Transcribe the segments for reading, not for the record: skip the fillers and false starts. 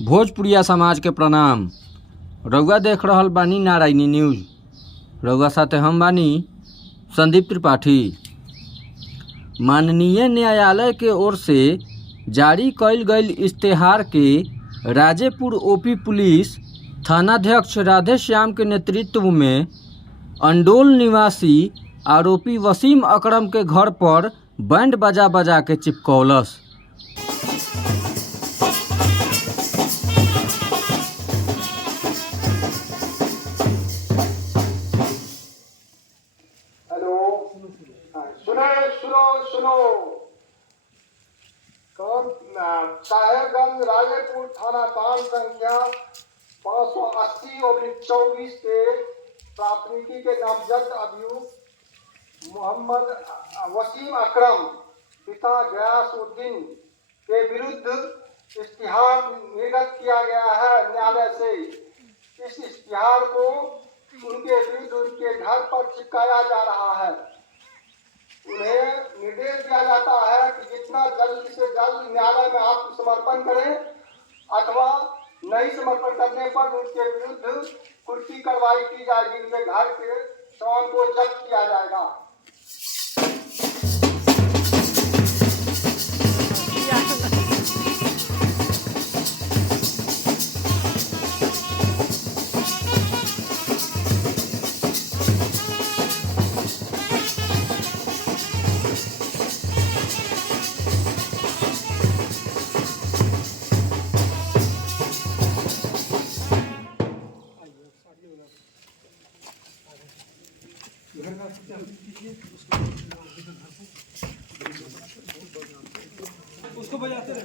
भोजपुरिया समाज के प्रणाम। रउआ देख रहल बानी नारायणी न्यूज़। रउआ साथे हम बानी संदीप त्रिपाठी। माननीय न्यायालय के ओर से जारी कईल गईल इश्तेहार के राजेपुर ओपी पुलिस थानाध्यक्ष राधेश्याम के नेतृत्व में अंडोल निवासी आरोपी वसीम अकरम के घर पर बैंड बजा बजा के चिपकौलस। सुनो साहेबगंज राजेपुर थाना कांड संख्या 580/24 के प्राथमिकी के नामजद अभियुक्त मोहम्मद वसीम अकरम पिता गयासुद्दीन के विरुद्ध इश्तिहार निर्गत किया गया है। न्यायालय से इस इश्तिहार को उनके विरुद्ध उनके घर पर चिपकाया जा रहा है। उन्हें निर्देश दिया जाता है कि जितना जल्द से जल्द न्यायालय में आत्मसमर्पण करें अथवा नहीं समर्पण करने पर उनके विरुद्ध कुर्सी कार्रवाई की जाएगी। उनके घर के सामान को जब्त किया जाएगा। उसको बजाते रहे।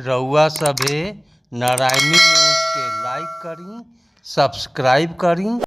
रउआ सभे नारायणी न्यूज़ के लाइक करी, सब्सक्राइब करी।